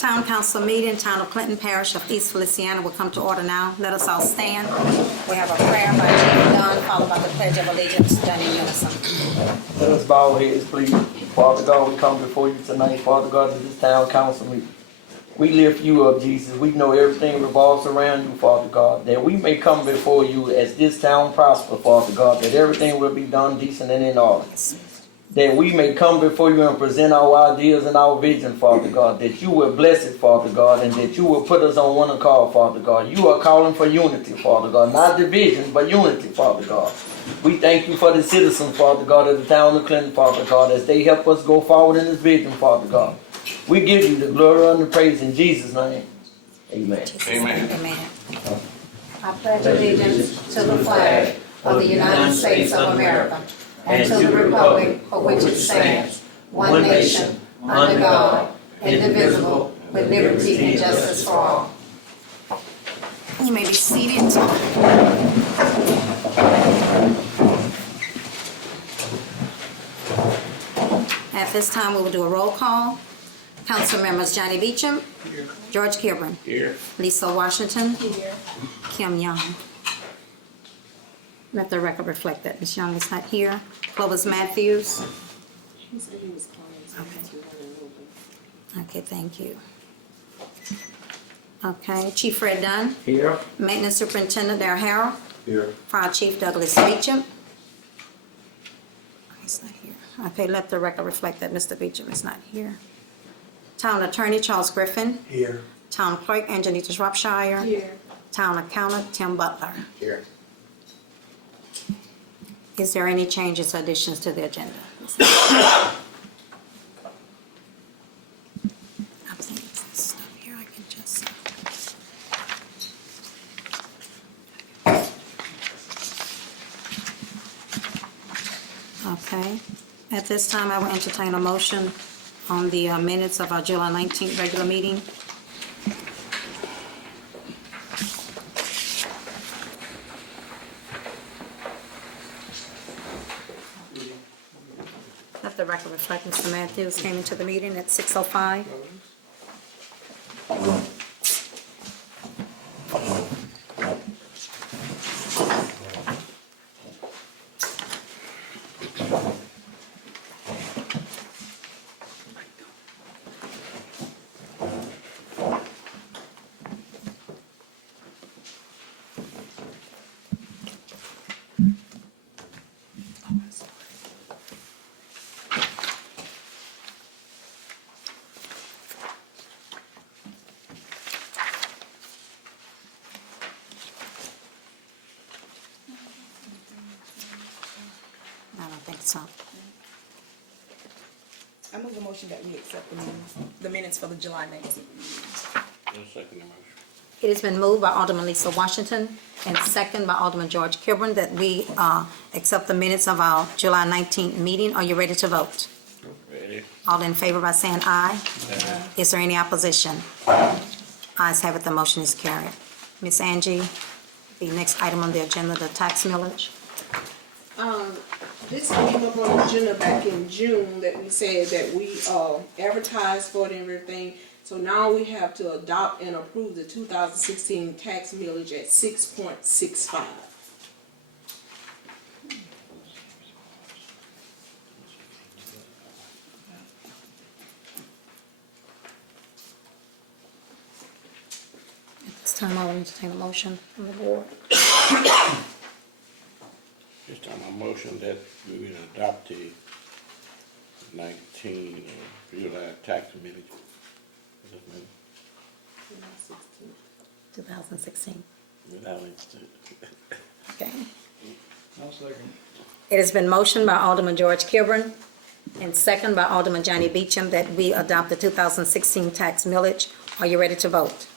Town Council meeting, Town of Clinton Parish of East Feliciana will come to order now. Let us all stand. We have a prayer by Chief Dunn, followed by the Pledge of Allegiance done in unison. Let us bow our heads, please. Father God, we come before you tonight, Father God, to this town council meeting. We lift you up, Jesus. We know everything revolves around you, Father God, that we may come before you as this town prosper, Father God, that everything will be done decent and in order. That we may come before you and present our ideas and our vision, Father God, that you will bless it, Father God, and that you will put us on one accord, Father God. You are calling for unity, Father God, not division, but unity, Father God. We thank you for the citizens, Father God, of the town of Clinton, Father God, as they help us go forward in this vision, Father God. We give you the glory and the praise in Jesus' name. Amen. Amen. Amen. I pledge allegiance to the flag of the United States of America and to the republic for which it stands, one nation, under God, indivisible, with liberty and justice for all. You may be seated. At this time, we will do a roll call. Council members Johnny Beecham. Here. George Kilburn. Here. Lisa Washington. Here. Kim Young. Let the record reflect that Ms. Young is not here. Clovis Matthews. Okay, thank you. Okay, Chief Fred Dunn. Here. Maintenance Superintendent Darrell Harrell. Here. Fire Chief Douglas Beecham. He's not here. Okay, let the record reflect that Mr. Beecham is not here. Town Attorney Charles Griffin. Here. Town Clerk Angelita Shropshire. Here. Town Accountant Tim Butler. Here. Is there any changes or additions to the agenda? I've seen some stuff here I can just... Okay. At this time, I will entertain a motion on the minutes of our July 19th regular meeting. Let the record reflect Mr. Matthews came into the meeting at 6:05. I don't think so. I move the motion that we accept the minutes for the July 19th. I'll second the motion. It has been moved by Alderman Lisa Washington and second by Alderman George Kilburn that we accept the minutes of our July 19th meeting. Are you ready to vote? Ready? All in favor by saying aye. Is there any opposition? Ayes have it, the motion is carried. Ms. Angie, the next item on the agenda, the tax millage. This came up on the agenda back in June that we said that we advertised for it and everything. So now we have to adopt and approve the 2016 tax millage at 6.65. At this time, I will entertain a motion from the board. This time I motion that we will adopt the 19 July tax millage. 2016. Without it. Okay. I'll second. It has been motioned by Alderman George Kilburn and second by Alderman Johnny Beecham that we adopt the 2016 tax millage. Are you ready to vote?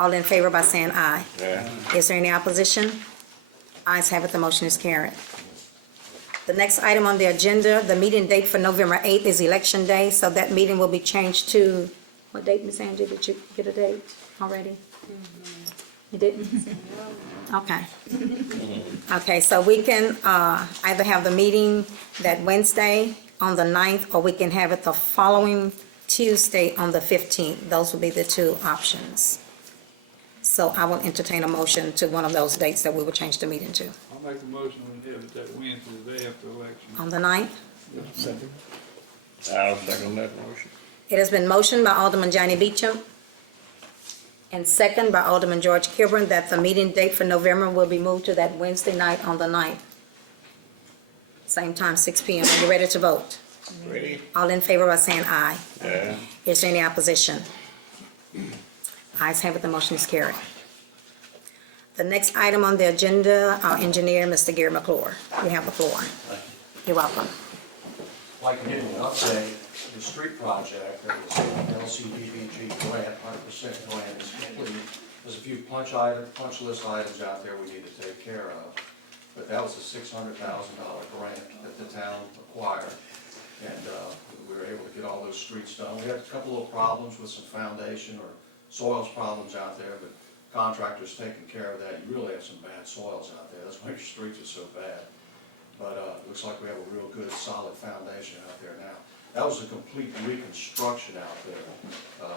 All in favor by saying aye. Yeah. Is there any opposition? Ayes have it, the motion is carried. The next item on the agenda, the meeting date for November 8th is Election Day, so that meeting will be changed to, what date, Ms. Angie? Did you get a date already? You didn't? Okay. Okay, so we can either have the meeting that Wednesday on the 9th, or we can have it the following Tuesday on the 15th. Those will be the two options. So I will entertain a motion to one of those dates that we will change the meeting to. I'll make a motion we have it that Wednesday, the day after election. On the 9th, I'll second that motion. it has been motioned by Alderman Johnny Beecham and second by Alderman George Kilburn that the meeting date for November will be moved to that Wednesday night on the 9th. Same time, 6 p.m. Are you ready to vote? Ready? All in favor by saying aye. Yeah. Is there any opposition? Ayes have it, the motion is carried. The next item on the agenda, our engineer, Mr. Gary McClure. You have the floor. You're welcome. I'd like to give you an update. The street project that was an LCDBG grant, 100% grant is complete. There's a few punch list items out there we need to take care of. But that was a $600,000 grant that the town acquired. And we were able to get all those streets done. We had a couple little problems with some foundation or soils problems out there, but contractors taking care of that. You really have some bad soils out there. That's why your streets are so bad. But it looks like we have a real good, solid foundation out there now. That was a complete reconstruction out there.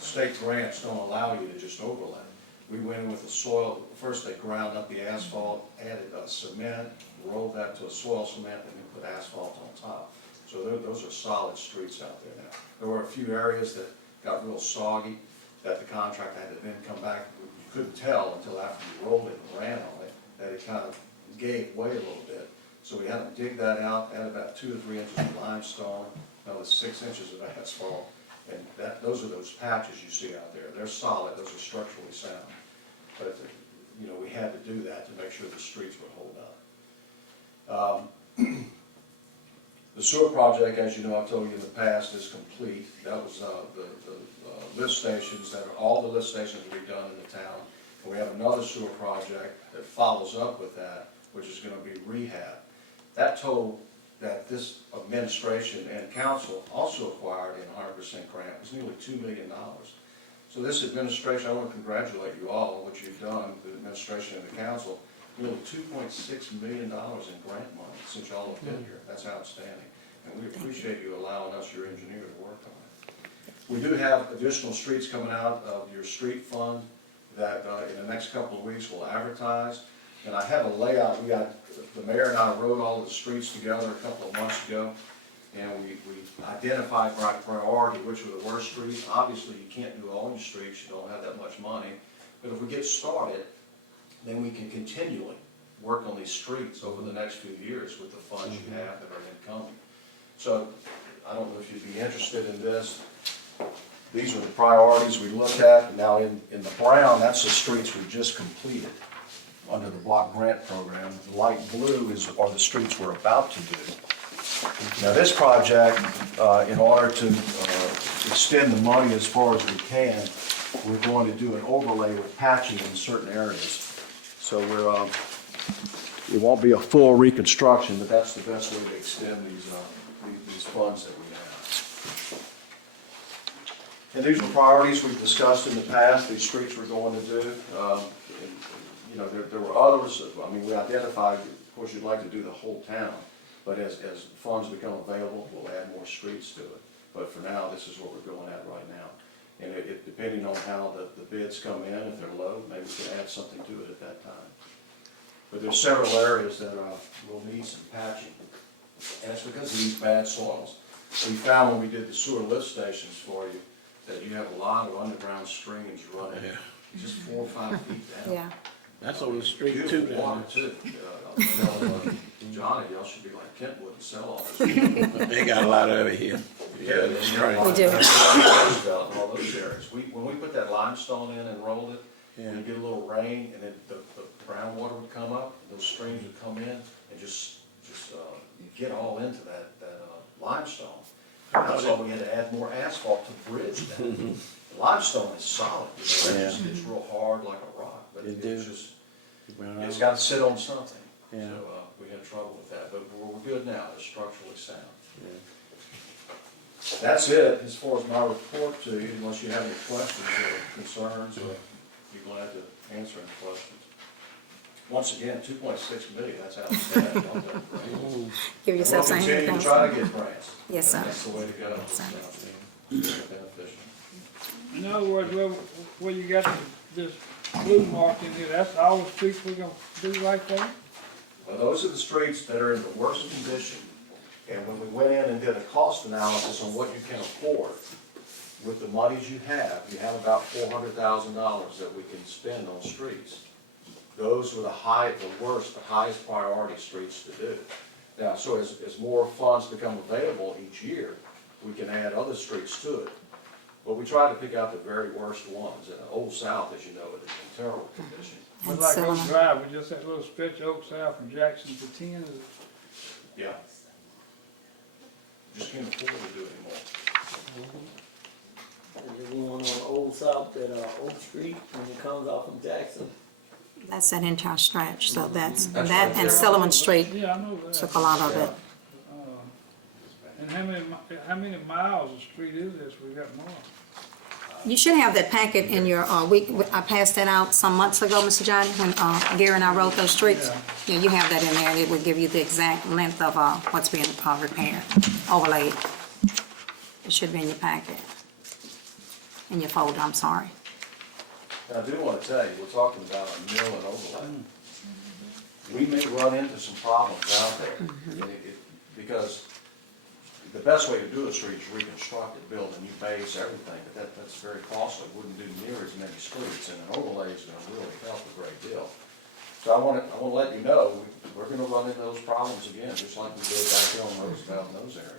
State grants don't allow you to just overlay. We went in with the soil. First they ground up the asphalt, added cement, rolled that to a soil cement, and then put asphalt on top. So those are solid streets out there now. There were a few areas that got real soggy that the contractor had to then come back. You couldn't tell until after you rolled it and ran on it that it kind of gave way a little bit. So we had to dig that out, add about 2 to 3 inches of limestone, another 6 inches of asphalt, and those are those patches you see out there. They're solid, those are structurally sound. But we had to do that to make sure the streets would hold up. The sewer project, as you know, I've told you in the past, is complete. That was the lift stations, all the lift stations we've done in the town. And we have another sewer project that follows up with that, which is going to be rehab. That total that this administration and council also acquired in a 100% grant was nearly $2 million. So this administration, I want to congratulate you all on what you've done, the administration and the council, nearly $2.6 million in grant money since y'all have been here. That's outstanding. And we appreciate you allowing us, your engineer, to work on it. We do have additional streets coming out of your street fund that in the next couple of weeks we'll advertise. And I have a layout. The mayor and I wrote all the streets together a couple of months ago. And we identified by priority which were the worst streets. Obviously, you can't do all your streets. You don't have that much money. But if we get started, then we can continually work on these streets over the next few years with the funds you have that are incoming. So I don't know if you'd be interested in this. These are the priorities we looked at. Now in the brown, that's the streets we just completed under the block grant program. The light blue are the streets we're about to do. Now this project, in order to extend the money as far as we can, we're going to do an overlay with patching in certain areas. So it won't be a full reconstruction, but that's the best way to extend these funds that we have. And these are priorities we've discussed in the past. These streets we're going to do. There were others. I mean, we identified. Of course, you'd like to do the whole town, but as funds become available, we'll add more streets to it. But for now, this is what we're going at right now. And depending on how the bids come in, if they're low, maybe we can add something to it at that time. But there's several areas that will need some patching. And it's because of these bad soils. We found when we did the sewer lift stations for you, that you have a lot of underground streams running, just 4 or 5 feet down. Yeah. That's on the street too. Beautiful water too. Johnny, y'all should be like Kentwood and sell all this. They got a lot of it here. Yeah, that's right. We do. All those areas. When we put that limestone in and rolled it, Yeah. and you get a little rain, and then the groundwater would come up, those streams would come in and just get all into that limestone. That's why we had to add more asphalt to bridge that. Limestone is solid, it's real hard like a rock, but it's got to sit on something. Yeah. So we had trouble with that, but we're good now. It's structurally sound. That's it as far as my report to you, unless you have any questions or concerns, or be glad to answer any questions. Once again, $2.6 million, that's outstanding. Don't that great? Give yourself We'll some continue to hands. try to get grants. Yes, sir. That's the way to go. Yes, sir. beneficial. In other words, where you got this blue mark in here, that's all the streets we're gonna do right there? Well, those are the streets that are in the worst condition. And when we went in and did a cost analysis on what you can afford, with the monies you have about $400,000 that we can spend on streets. Those were the highest priority streets to do. Now, so as more funds become available each year, we can add other streets to it. But we try to pick out the very worst ones. And Old South, as you know, is in terrible condition. But And like so, Oak Drive, we just that little stretch of Oak South from Jackson to 10, Yeah. Just can't afford to do anymore. And the one on Old South at Oak Street, when it comes off from Jackson. that's that entire stretch, so that's, That's that right and there. Sullivan Street yeah, I know that. took a lot of it. And how many miles of street is this we got more? You should have that packet in your, I passed that out some months ago, Mr. Johnny, when, Gary and I wrote those streets. Yeah, you have that in there, and it will give you the exact length of, what's being, repaired, overlaid. It should be in your packet. In your folder, I'm sorry. And I do want to tell you, we're talking about a mill and overlay. We may run into some problems out there, because the best way to do a street is reconstruct it, build a new base, everything, but that's very costly, wouldn't do near as many streets, and an overlay is gonna really help a great deal. So I wanna let you know, we're gonna run into those problems again, just like we did back here on Roosevelt and those areas.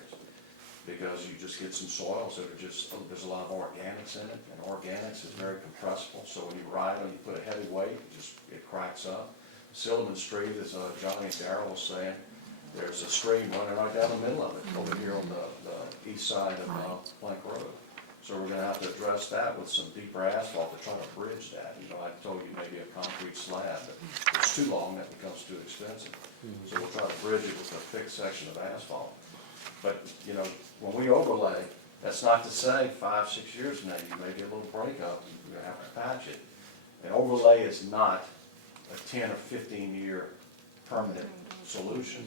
Because you just get some soils that are just, there's a lot of organics in it, and organics is very compressible, so when you ride them, you put a heavy weight, it cracks up. Silliman Street, as Johnny and Darrell was saying, there's a stream running right down the middle of it, over here on the east side of Plank Road. So we're gonna have to address that with some deeper asphalt to try to bridge that. You know, I told you maybe a concrete slab, but if it's too long, that becomes too expensive. So we'll try to bridge it with a fixed section of asphalt. But, you know, when we overlay, that's not to say 5, 6 years from now, you may get a little breakup, you're gonna have to patch it. An overlay is not a 10 or 15-year permanent solution,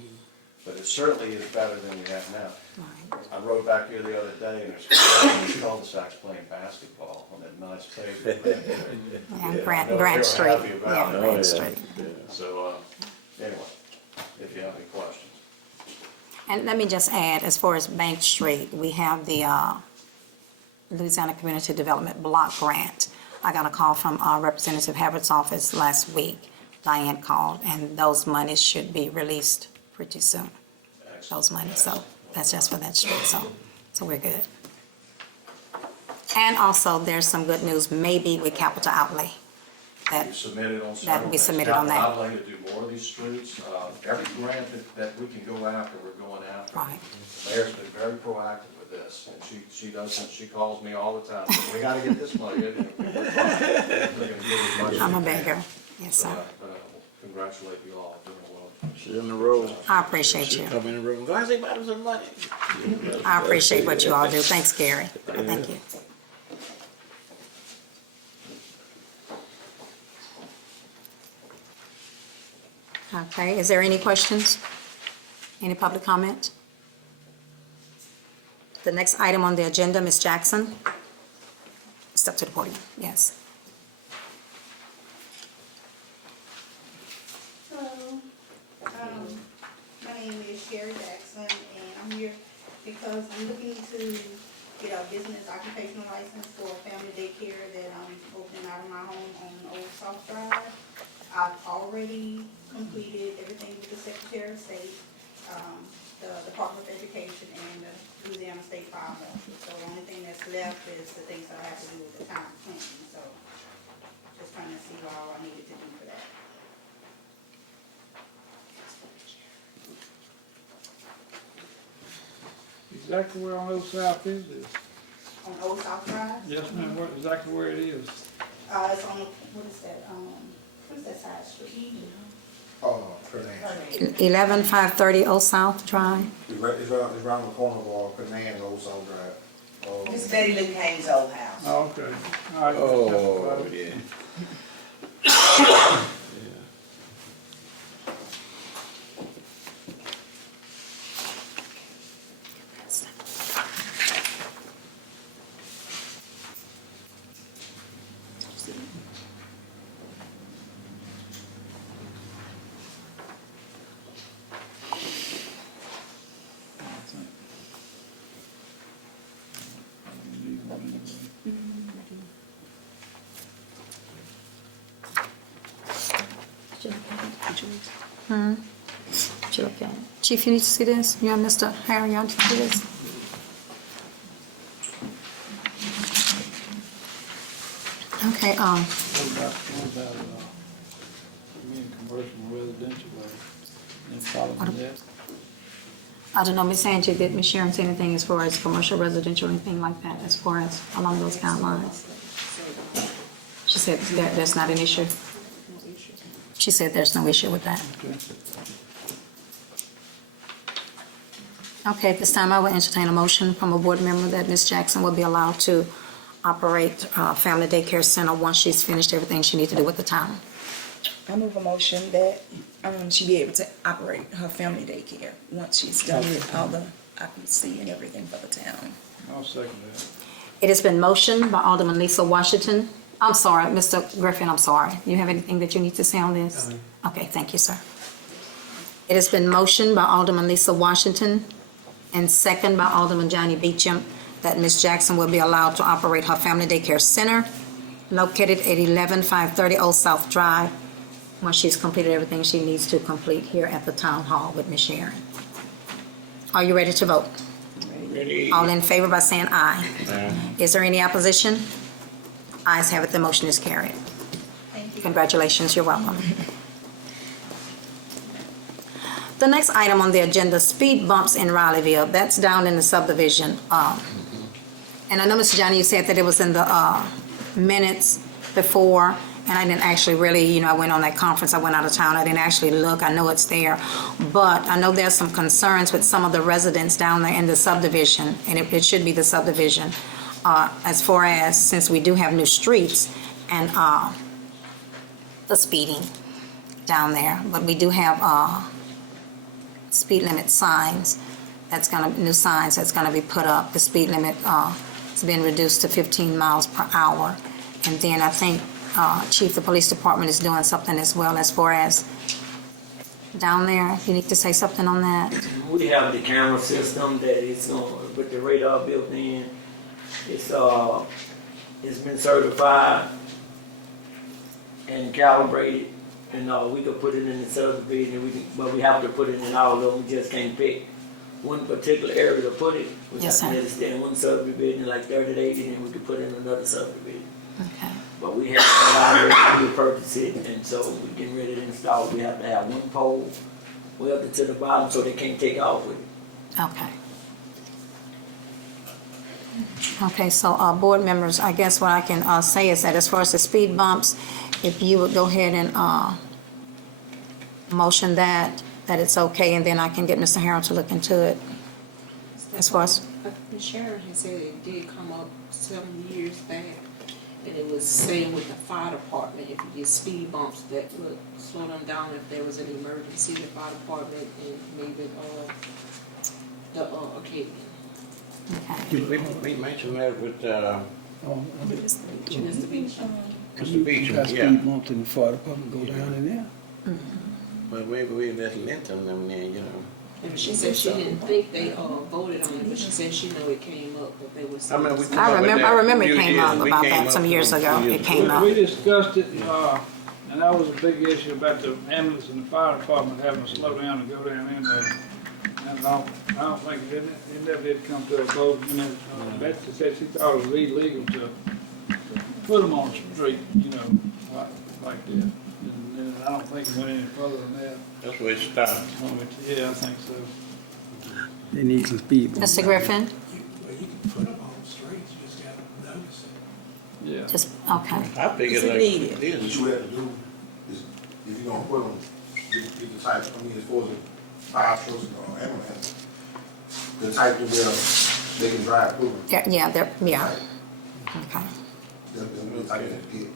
but it certainly is better than we have now. I rode back here the other day, and there's these cul-de-sacs playing basketball on that nice pavement. Yeah, I know they Grant were Street, happy about yeah, it. Grant Street. So, anyway, if you have any questions. And let me just add, as far as Bank Street, we have the Louisiana Community Development Block Grant. I got a call from Representative Habbert's office last week. Diane called, and those monies should be released pretty soon. Those monies, so that's just for that street, so we're good. And also, there's some good news, maybe with capital outlay. We submitted on That several we things. submitted on that. Capital outlay to do more of these streets. Every grant that we can go after, we're going after. Right. The mayor's been very proactive with this, and she calls me all the time, we gotta get this money. We're gonna get as much as I'm a we can. beggar, yes, So, sir. congratulate you all, doing well. She's in the road. I appreciate you. Come in the room. Go ahead, say about some money. I appreciate what you all do. Thanks, Gary. Thank you. Okay, is there any questions? Any public comment? The next item on the agenda, Ms. Jackson. Step to the podium, yes. Hello, my name is Sherry Jackson, and I'm here because I'm looking to get a business occupational license for a family daycare that I'm opening out of my home on Old South Drive. I've already completed everything with the Secretary of State, the Department of Education, and the Louisiana State Fire Marshal. So the only thing that's left is the things that I have to do with the town planning, so just trying to see what all I needed to do for that. Exactly where on Old South is this? On Old South Drive? Yes, ma'am, exactly where it is. It's on, what is that side street? Fernand. 11530 Old South Drive. It's around the corner of Fernand and Old South Drive. Miss Betty Lou Kane's old house. Oh, okay. All right. Oh, yeah. Okay. Chief, you need to see this? You and Mr. Harry, y'all need to see this? Okay, What about, being commercial and residential, any problem with that? I don't know, Ms. Angie, did Ms. Sharon say anything as far as commercial, residential, anything like that, as far as along those guidelines? She said there's not an issue. She said there's no issue with that. Okay, at this time, I will entertain a motion from a board member that Ms. Jackson will be allowed to operate Family Daycare Center once she's finished everything she needs to do with the town. I move a motion that she be able to operate her family daycare once she's done with all the occupancy and everything for the town. I'll second that. It has been motioned by Alderman Lisa Washington. I'm sorry, Mr. Griffin, I'm sorry. You have anything that you need to say on this? Okay, thank you, sir. It has been motioned by Alderman Lisa Washington and second by Alderman Johnny Beecham that Ms. Jackson will be allowed to operate her family daycare center located at 11530 Old South Drive once she's completed everything she needs to complete here at the town hall with Ms. Sharon. Are you ready to vote? Ready? All in favor by saying aye. Aye. Is there any opposition? Ayes have it, the motion is carried. Thank you. Congratulations, you're welcome. The next item on the agenda, speed bumps in Rileyville. That's down in the subdivision. And I know, Mr. Johnny, you said that it was in the minutes before, and I didn't actually really, I went on that conference, I went out of town, I didn't actually look, I know it's there. But I know there's some concerns with some of the residents down there in the subdivision, and it should be the subdivision, as far as, since we do have new streets, and the speeding down there. But we do have speed limit signs, new signs that's gonna be put up. The speed limit has been reduced to 15 miles per hour. And then I think, Chief, the police department is doing something as well as far as down there. You need to say something on that? We have the camera system that is with the radar built in. It's been certified and calibrated, and we could put it in the subdivision. But we have to put it in all of them. We just can't pick one particular area to put it. We Yes, have to sir. let it stay in one subdivision, like 30 days, and then we could put it in another subdivision. Okay. But we have to already purchase it, and so we getting ready to install it. We have to have one pole welded to the bottom so they can't take off with it. Okay. Okay, so board members, I guess what I can say is that as far as the speed bumps, if you would go ahead and motion that it's okay, and then I can get Mr. Harold to look into it. As far as, Ms. Sharon had said it did come up some years back, and it was saying with the fire department, if you get speed bumps, that would slow them down if there was an emergency, the fire department and maybe the Acadian. okay. We mentioned that with, Mr. Beecham. Mr. Beecham, Got yeah. speed bumps in the fire department, go down in there. But maybe we just lent them there, And she said she didn't think they voted on it, but she said she know it came up, but they was. I mean, we- I remember it You came did, up we about came that up some years some ago. years It came ago. up. We discussed it, and that was a big issue about the ambulance and the fire department having to slow down and go down in there. And I don't think it never did come to a vote. Betsy said she thought it was illegal to put them on the street, like that. And I don't think it went any further than that. That's where it started. Yeah, I think so. They need some speed bumps. Mr. Griffin, You can put them on the streets, you just gotta notice it. Yeah. just, okay. I figured Is it like needed? What this. you have to do is, if you're gonna put them, get the type, as far as the fire trucks or ambulance, the type to where they can drive through them. Yeah, yeah. Okay. The type that get,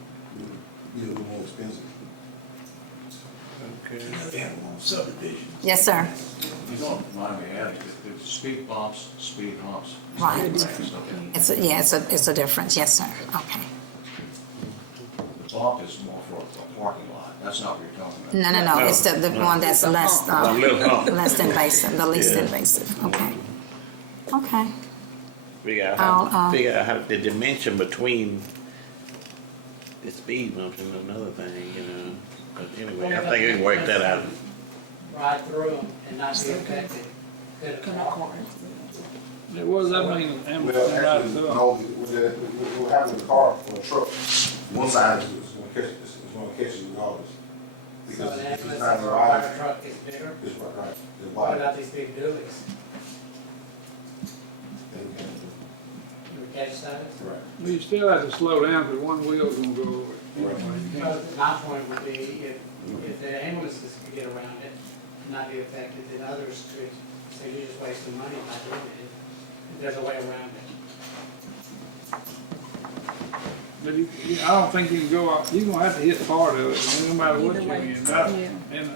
be a little more expensive. Okay. You know, they have them on subdivisions. Yes, sir. You don't mind me adding, it's speed bumps, speed humps. Right. Okay. It's a difference. Yes, sir. Okay. The bump is more for a parking lot, that's not what you're talking about. No. No. It's the one that's less, A little hump. less invasive, the least Yeah. invasive. Okay. Okay. Figure out how the dimension between the speed bumps and another thing, you know. But anyway, I think we can work that out. Ride through them and not be affected. What does that mean? Well, actually, no, we're having the car for a truck. One side is gonna catch it regardless. So Because the if it's ambulance not or the fire right, truck is bigger? it's right. It's What wide. about these big dualies? You would catch those? Right. Well, you still have to slow down because one wheel's gonna go over it. You know, you can't- My point would be, if the ambulances could get around it and not be affected, then others could, so you're just wasting money by doing it. If there's a way around it. But I don't think you can go out, you're gonna have to hit part of it, no matter what Either you're way, in. Not- yeah. And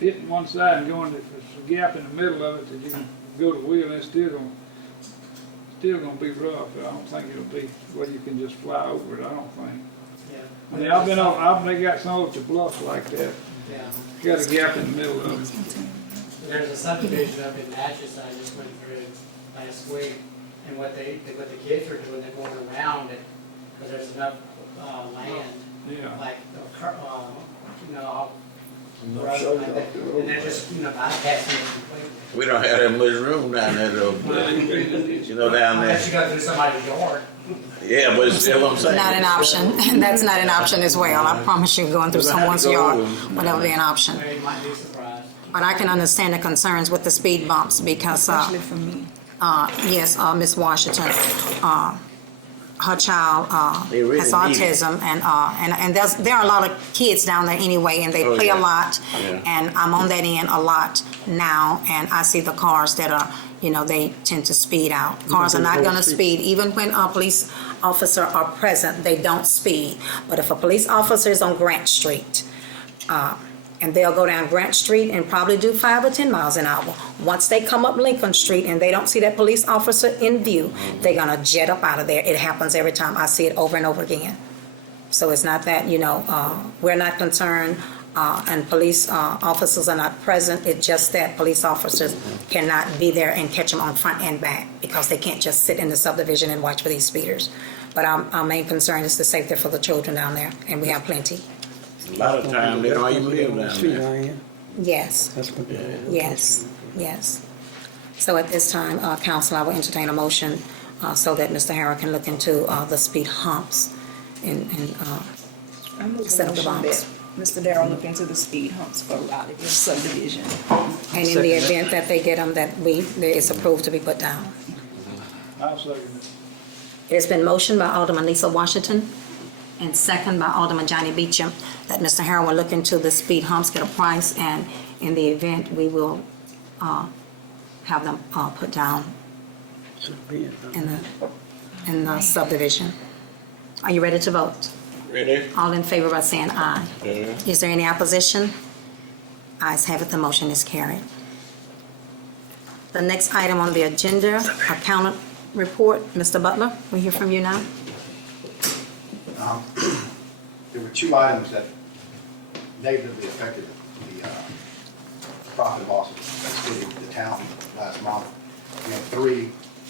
hitting one side and going, there's a gap in the middle of it that you can go to wheel, and it's still gonna be rough. I don't think it'll be where you can just fly over it, I don't think. Yeah. I mean, they got some of the bluffs like that, Yeah. got a gap in the middle of it. There's a subdivision up in Natchez I just went through last week, and what the kids are doing, they're going around it, because there's enough, land, Yeah. like, you know, off the road like that, and they're just, bypassing it completely. We don't have that much room down there though, you know, down Unless you there. go through somebody's yard. Yeah, but it's still what I'm saying. Not an option. That's not an option as well. I promise you, going through someone's yard will never be an option. Well, you might be surprised. But I can understand the concerns with the speed bumps because, Especially for me. yes, Miss Washington, her child They really has need it. autism, and there are a lot of kids down there anyway, and they Oh, play yeah. a lot. Yeah. And I'm on that end a lot now, and I see the cars that are, they tend to speed out. Cars are not gonna speed, even when a police officer are present, they don't speed. But if a police officer is on Grant Street, and they'll go down Grant Street and probably do 5 or 10 miles an hour. Once they come up Lincoln Street and they don't see that police officer in view, they're gonna jet up out of there. It happens every time. I see it over and over again. So it's not that, we're not concerned, and police officers are not present. It's just that police officers cannot be there and catch them on front and back because they can't just sit in the subdivision and watch for these speeders. But our main concern is the safety for the children down there, and we have plenty. A lot of times they don't even live down Street there. line, yeah. Yes. That's what they are. Yes, yes. So at this time, council, I will entertain a motion so that Mr. Harrell can look into the speed humps and I move a set up the motion bumps. that Mr. Darrell look into the speed humps for out of your subdivision. And in the event that they get them, that it's approved to be put down. I'll second it. It has been motioned by Alderman Lisa Washington and second by Alderman Johnny Beecham that Mr. Harrell will look into the speed humps, get a price, and in the event, we will have them put down So be it. in the subdivision. Are you ready to vote? Ready? All in favor by saying aye. Yeah. Is there any opposition? Ayes have it, the motion is carried. The next item on the agenda, accountant report. Mr. Butler, we hear from you now. There were 2 items that negatively affected the profit and loss of the town last month. We had 3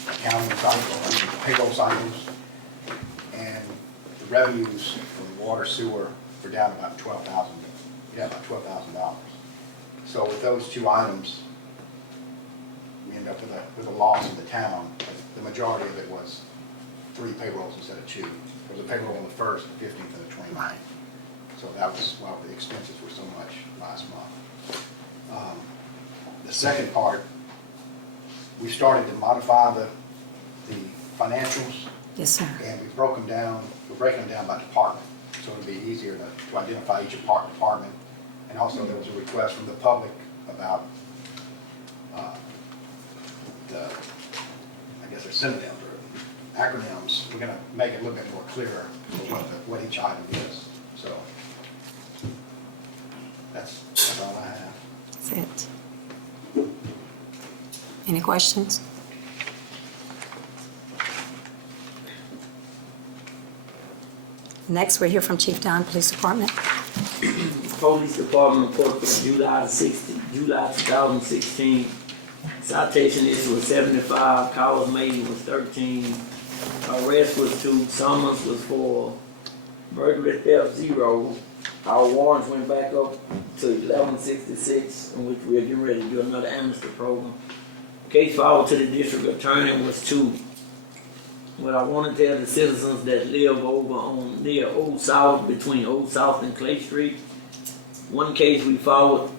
accounting cycles, payroll cycles, and the revenues from the water sewer were down about $12,000. About $12,000. So with those 2 items, we ended up with a loss in the town. The majority of it was 3 payrolls instead of 2. There was a payroll on the 1st, the 15th, and the 29th. So that was why the expenses were so much last month. The second part, we started to modify the financials, Yes, sir. and we broke them down, we're breaking them down by department. So it'll be easier to identify each department. And also there was a request from the public about I guess they're synonyms or acronyms. We're gonna make it a little bit more clearer for what each item is. So that's all I have. That's it. Any questions? Next, we'll hear from Chief Dunn, Police Department. Police Department report for July 2016 Citation issue was 75, calls made was 13, arrest was 2, summons was 4, burglary theft 0. Our warrants went back up to 1166, in which we're getting ready to do another amnesty program. Case forward to the district attorney was 2. What I want to tell the citizens that live over on near Old South, between Old South and Clay Street, one case we forward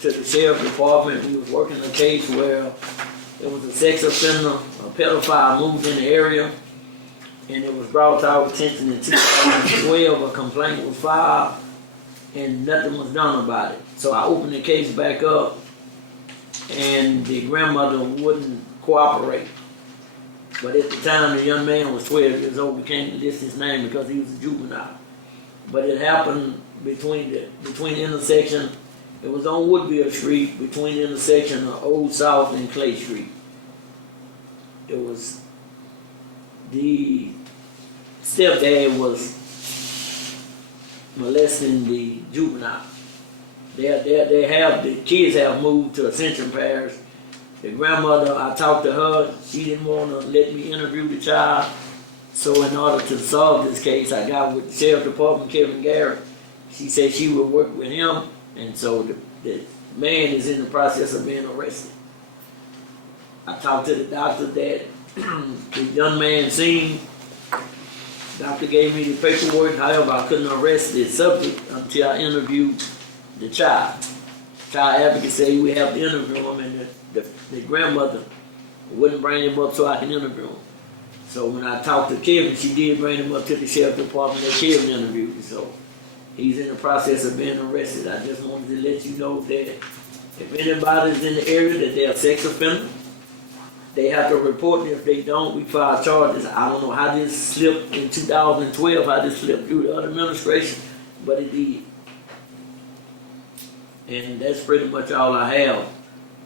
to the sheriff's department. We was working a case where there was a sex offender, a pedophile moved in the area, and it was brought to our attention in 2012, a complaint was filed, and nothing was done about it. So I opened the case back up, and the grandmother wouldn't cooperate. But at the time, the young man was 12 years old. We can't list his name because he was a juvenile. But it happened between the intersection. It was on Woodville Street, between the intersection of Old South and Clay Street. It was the stepdad was molesting the juvenile. The kids have moved to Ascension Parish. The grandmother, I talked to her, she didn't want to let me interview the child. So in order to solve this case, I got with the sheriff department, Kevin Garrett. She said she would work with him, and so the man is in the process of being arrested. I talked to the doctor that the young man seen. Doctor gave me the paperwork, however, I couldn't arrest the subject until I interviewed the child. Child advocate said we have to interview him, and the grandmother wouldn't bring him up so I can interview him. So when I talked to Kevin, she did bring him up to the sheriff's department and Kevin interviewed him. So he's in the process of being arrested. I just wanted to let you know that if anybody's in the area that they're a sex offender, they have to report it. If they don't, we file charges. I don't know how this slipped in 2012, how this slipped through the other administration, but it did. And that's pretty much all I have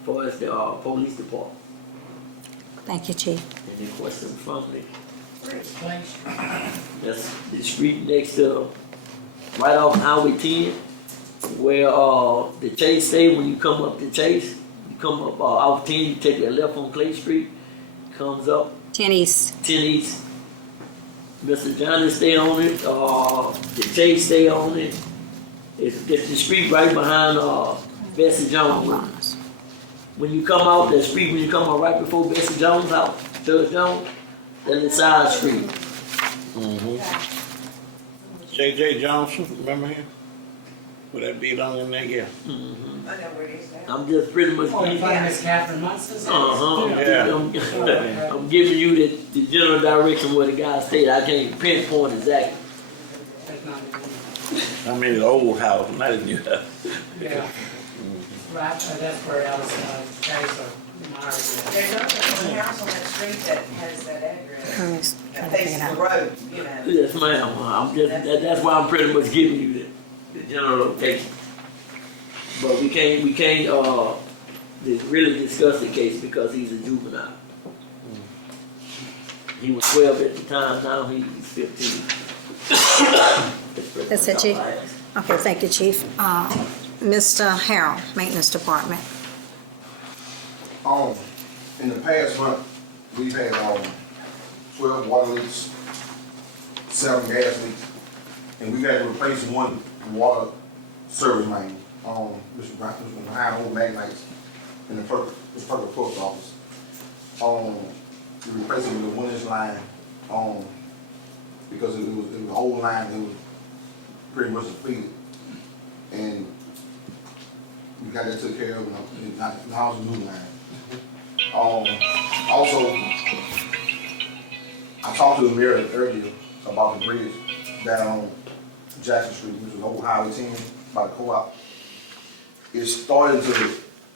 for us, the police department. Thank you, Chief. Any questions from me? Thanks. That's the street next to, right off Highway 10, where the Chase stay. When you come up the Chase, you come up off 10, you take that left on Clay Street, comes up 10 East. 10 East. Mr. Johnny stay on it, the Chase stay on it. It's the street right behind Bessie Jones. When you come out that street, when you come out right before Bessie Jones' house, Judge Jones, that's the side street. J.J. Johnson, remember him? Would that be long in there? Yeah. I know where it is now. I'm just pretty much Oh, you find Miss Catherine Munson? Yeah. I'm giving you the general direction where the guy stayed. I can't pinpoint exactly. That's not the one. I mean, the old house, not the new house. Yeah. Right, that's where I was, guys are There's another house on that street that has that address, I'm just that trying to figure faces it the out. road, you know. Yes, ma'am. I'm just that's why I'm pretty much giving you the general location. But we can't really discuss the case because he's a juvenile. He was 12 at the time. Now he's 15. That's it, Chief? Okay, thank you, Chief. Mr. Harrell, Maintenance Department. In the past month, we've had 12 water leaks, 7 gas leaks, and we've had to replace one water service main. Which was behind old Magnites in the Purple Post Office. We replaced it with a 1-inch line, because it was an old line that was pretty much depleted. And we got that took care of, and now it's a new line. Also, I talked to the mayor earlier about the bridge down on Jackson Street, which was old Highway 10 by the co-op. It's starting to,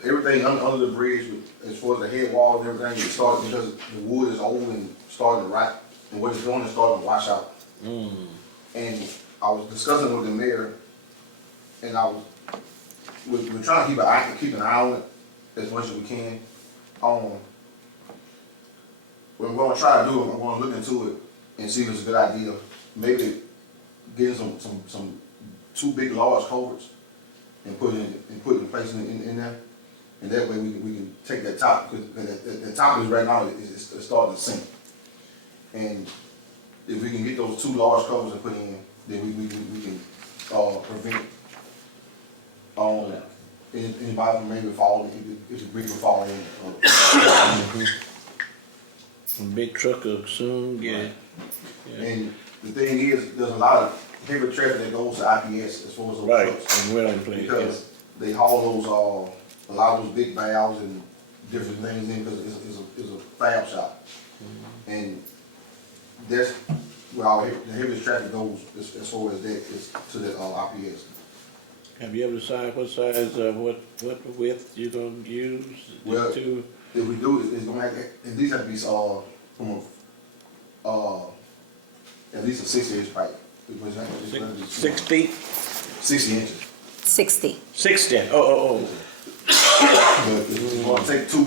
everything under the bridge, as far as the head wall and everything, it started because the wood is old and starting to rot, and what it's doing is starting to wash out. And I was discussing with the mayor, and we're trying to keep an eye on it as much as we can. What we're going to try to do, I'm going to look into it and see if it's a good idea. Maybe getting some 2 big large culverts and put in place in there, And that way we can take that top, because the top is right now, it's starting to sink. And if we can get those 2 large covers and put in, then we can, prevent, anybody from maybe falling, if the brick will fall in. A big truck will soon get it. And the thing is, there's a lot of heavy traffic that goes to IPS as far as those Right, trucks. and we're in place, yeah. Because they haul those, a lot of those big valves and different things in, because it's a fab shop. And that's where the heaviest traffic goes as far as that is to the IPS. Have you ever decided what size, what width you gonna use? Well, to? If we do it, it's gonna have to, at least have to be, from at least a 60-inch pipe. It's gonna be 6 feet? 60 inches. 60. 60, oh. But it's gonna take 2,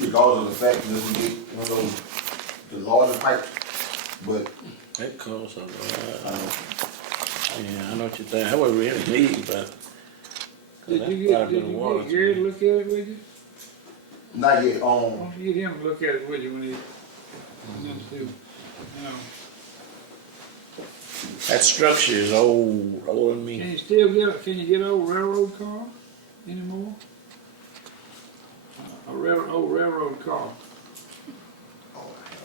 regardless of the fact that we get one of those, the larger pipes, but. That costs a lot. Yeah, I know what you're saying. I would really need, but. Did you get Gary to look at it with you? Not yet, Why don't you get him to look at it with you when he, That structure is older than me. Can you still can you get an old railroad car anymore? Old railroad car.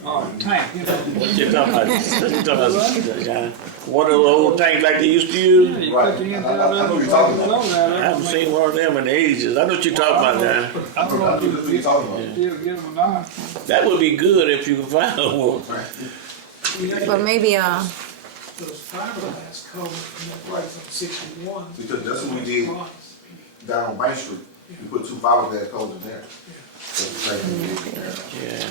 Oh, tank, you know. What you talking about? John? One of those old tanks like they used to use? Yeah, you cut the ends out of it. I know what you're talking about. I haven't seen one of them in ages. I know what you're talking about, John. I don't know if you That's what you're talking about. still get them or not. That would be good if you could find one. Well, maybe, Those fiberglass covers from that price on 61. Because that's what we did down on Bank Street. We put 2 fiberglass covers in there. That's the same thing we did there. Yeah.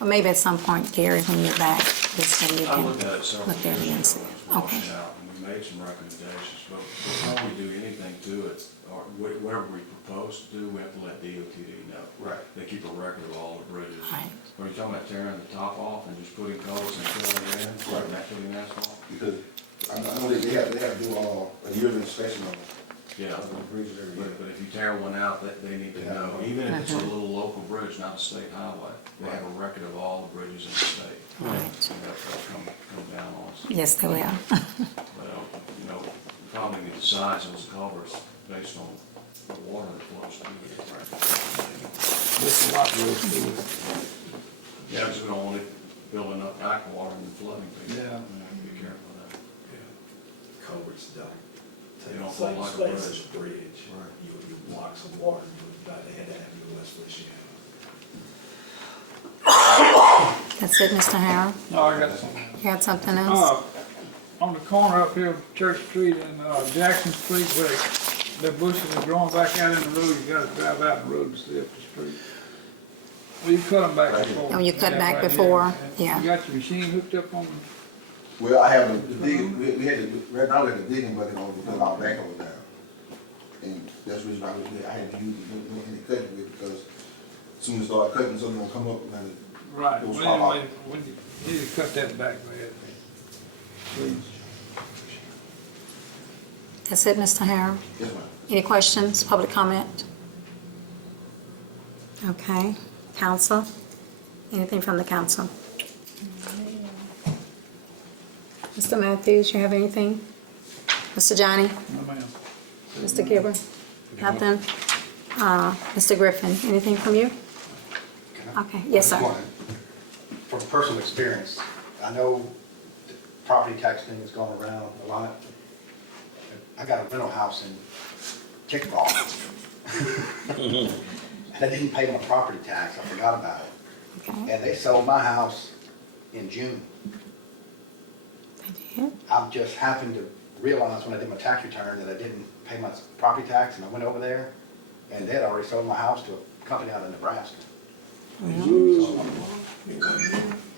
well, maybe at some point, Gary, when you're back, this thing you I can looked at it several look at it and years see. ago, it was Okay. washed out, and we made some recommendations, but before we do anything to it, or whatever we propose to do, we have to let DOTD know. Right. They keep a record of all the bridges. Right. When you're talking about tearing the top off and just putting colors and filling it in, right, not putting asphalt? Because I know they have to do a yearly inspection on Yeah, the bridges every year. but if you tear one out, they need to know, even if it's a little local bridge, not a state highway, they have a record of all the bridges in the state. Right. And that'll come down on us. Yes, they will. Well, you know, we probably need to size those culverts based on the water that flows through it. This a lot goes through it. Yeah, because we don't want it building up backwater and flooding people. Yeah. We have to be careful of that. Culverts don't They take don't the flow same like a space as bridge. a bridge. Right. You block some water, they had to have you West Louisiana. That's it, Mr. Harrell? No, I got something. You had something else? On the corner up here, Church Street and Jackson Street, where the bushes are growing back out in the road, you gotta drive out in the road to see up the street. Well, you cut them back before. Oh, you cut Yeah, back right, before, yeah. You got your machine hooked up on, Well, I have the digging, we had to, right now we have the digging bucket on because our backhoe was down. And that's the reason why I had to use the cutting with, because as soon as I start cutting, something will come up and right, Those well, pop out. anyway, when you need to cut that back, man. Please. That's it, Mr. Harrell? yes, ma'am. Any questions, public comment? Okay, council? Anything from the council? Mr. Matthews, you have anything? Mr. Johnny? No, ma'am. Mr. Gilbert? Nothing? Mr. Griffin, anything from you? Okay, yes, sir. From personal experience, I know the property tax thing has gone around a lot. I got a rental house in Kickball. And I didn't pay my property tax, I forgot about it. Okay, And they sold my house in June. I did. I just happened to realize when I did my tax return that I didn't pay my property tax, and I went over there, and they had already sold my house to a company out of Nebraska. So,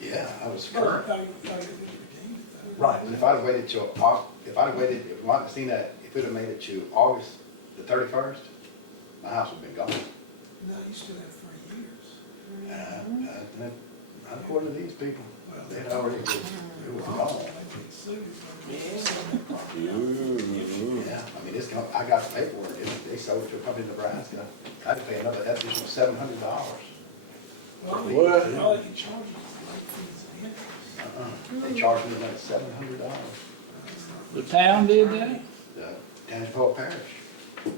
yeah, I was current. Right, and if I'd have waited till, if I'd have waited, if I'd have seen that, if it had made it to August the 31st, my house would have been gone. No, you still have 3 years. According to these people, they had already, it was gone. Yeah, I mean, I got the paperwork, they sold it to a company in Nebraska. I had to pay another additional $700. All you charge is late fees and interest. They charged me like $700. The town did that? The Tangipahoa Parish. I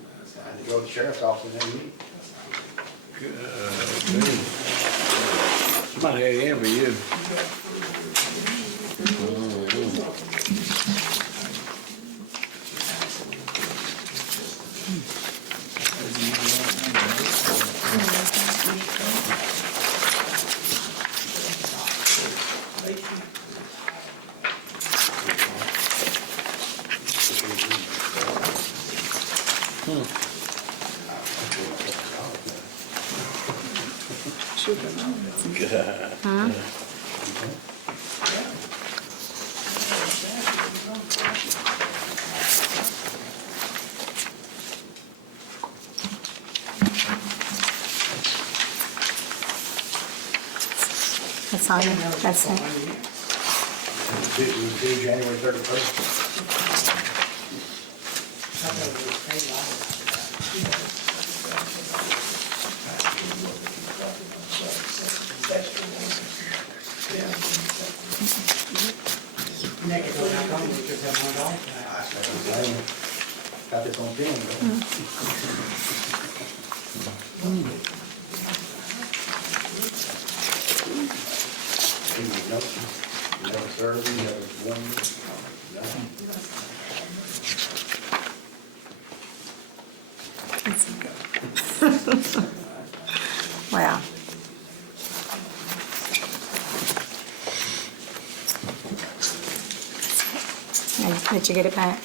had to go to the sheriff's office and they meet. Somebody had every you. That's all, that's it. It was due January 31st. I thought it was paid last. Make it go back home, we just have $1 back. I said, got this on film, though. You never served, you never won, nothing. Well. And did you get it back?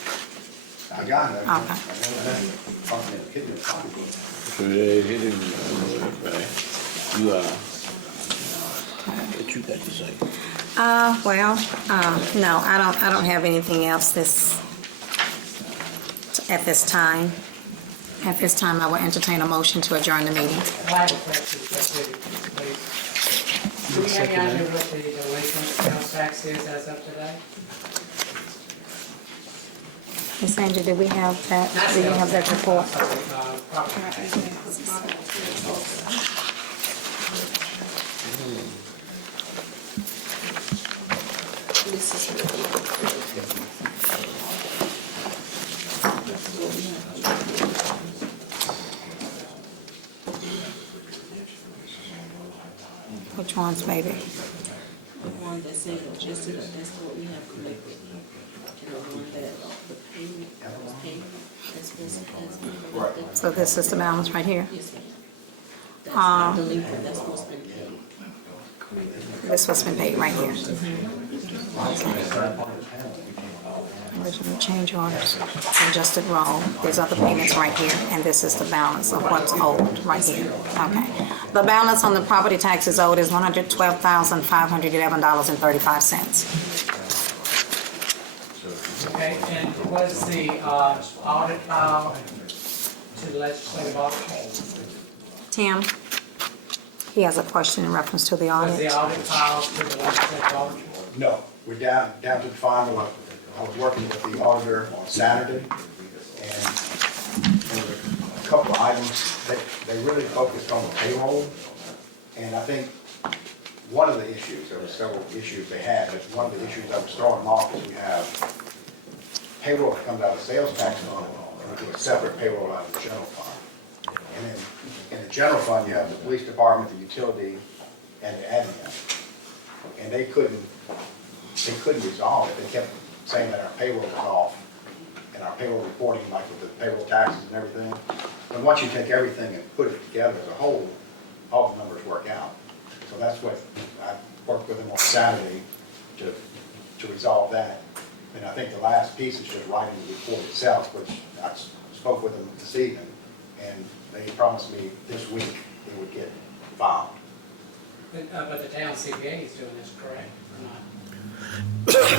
I got it. Okay. I fucking had a kid in the pocketbook. So he didn't, you, what you got to say? No, I don't have anything else at this time. At this time, I will entertain a motion to adjourn the meeting. I have a question, please. Do we have any idea what the delinquent sales tax is as of today? Ms. Angie, do we have that? Do you have that report? Property tax. This is Which ones, baby? the one that said adjusted, that's what we have collected. And the one that, the payment, that's been. So this is the balance right here? Yes, ma'am. That's not delinquent, that's what's been paid. This what's been paid right here. Original change orders, adjusted roll, there's other payments right here, and this is the balance of what's owed right here. Okay. The balance on the property taxes owed is $112,511.35. Okay, and was the audit filed to the legislative office? Tim, he has a question in reference to the Was audit. the audit filed to the legislative office? No, we're down to the final. I was working with the auditor on Saturday, and there were a couple of items that they really focused on the payroll. And I think one of the issues, there were several issues they had, but one of the issues that was throwing them off is we have payroll that comes out of the sales tax fund, and we do a separate payroll out of the general fund. And then in the general fund, you have the police department, the utility, and the admin. And they couldn't resolve it. They kept saying that our payroll was off, and our payroll reporting, like with the payroll taxes and everything. But once you take everything and put it together as a whole, all the numbers work out. So that's what I worked with them on Saturday to resolve that. And I think the last piece is just writing the report itself, which I spoke with them this evening, and they promised me this week it would get filed. But the town CPA is doing this, correct, or not?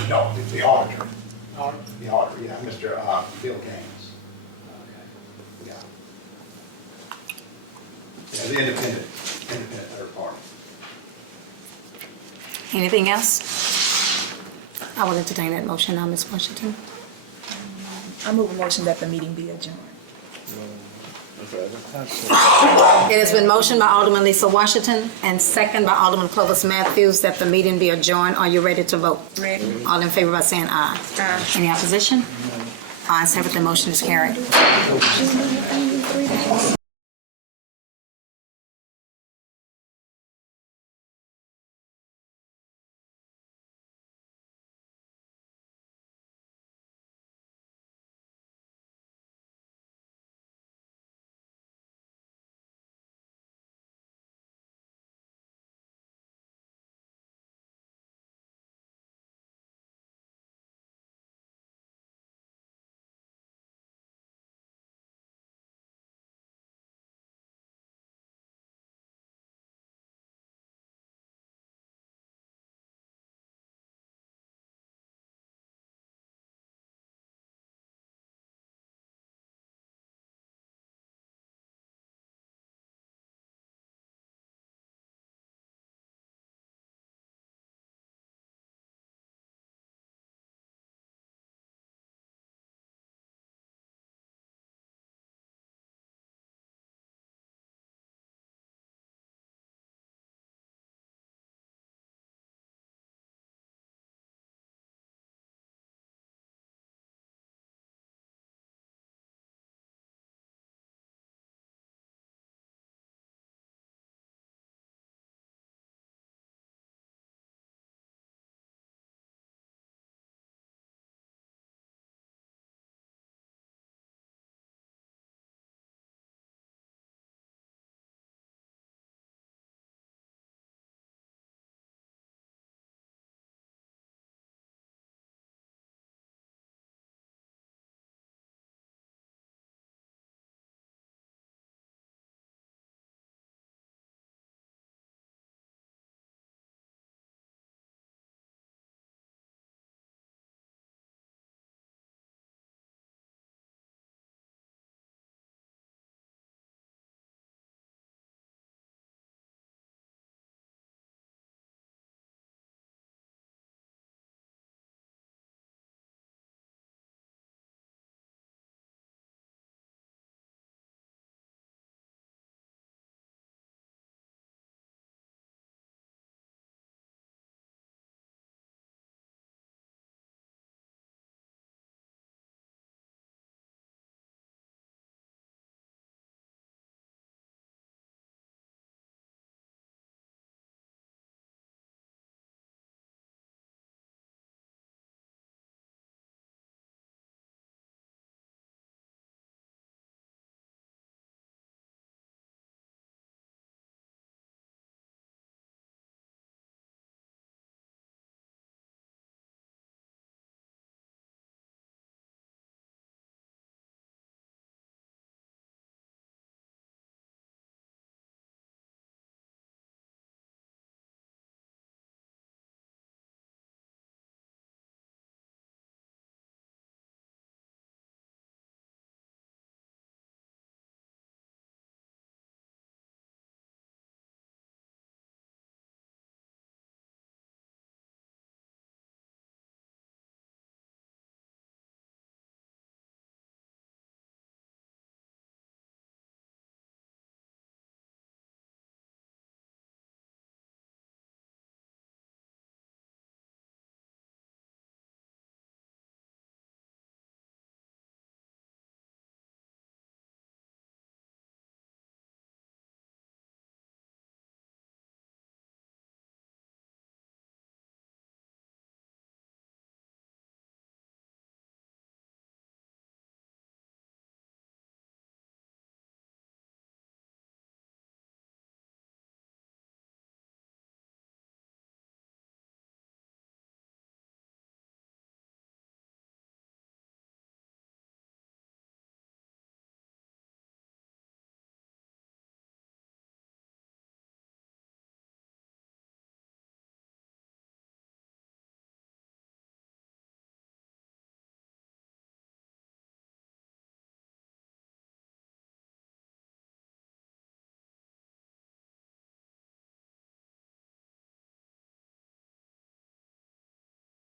No, the auditor. Audit? The auditor, yeah, Mr. Bill Gaines. Okay. Yeah. Yeah, the independent third party. Anything else? I will entertain that motion now, Ms. Washington. I move a motion that the meeting be adjourned. It has been motioned by Alderman Lisa Washington and second by Alderman Clovis Matthews that the meeting be adjourned. Are you ready to vote? Ready? All in favor by saying aye. Aye. Any opposition? Ayes have it, the motion is carried.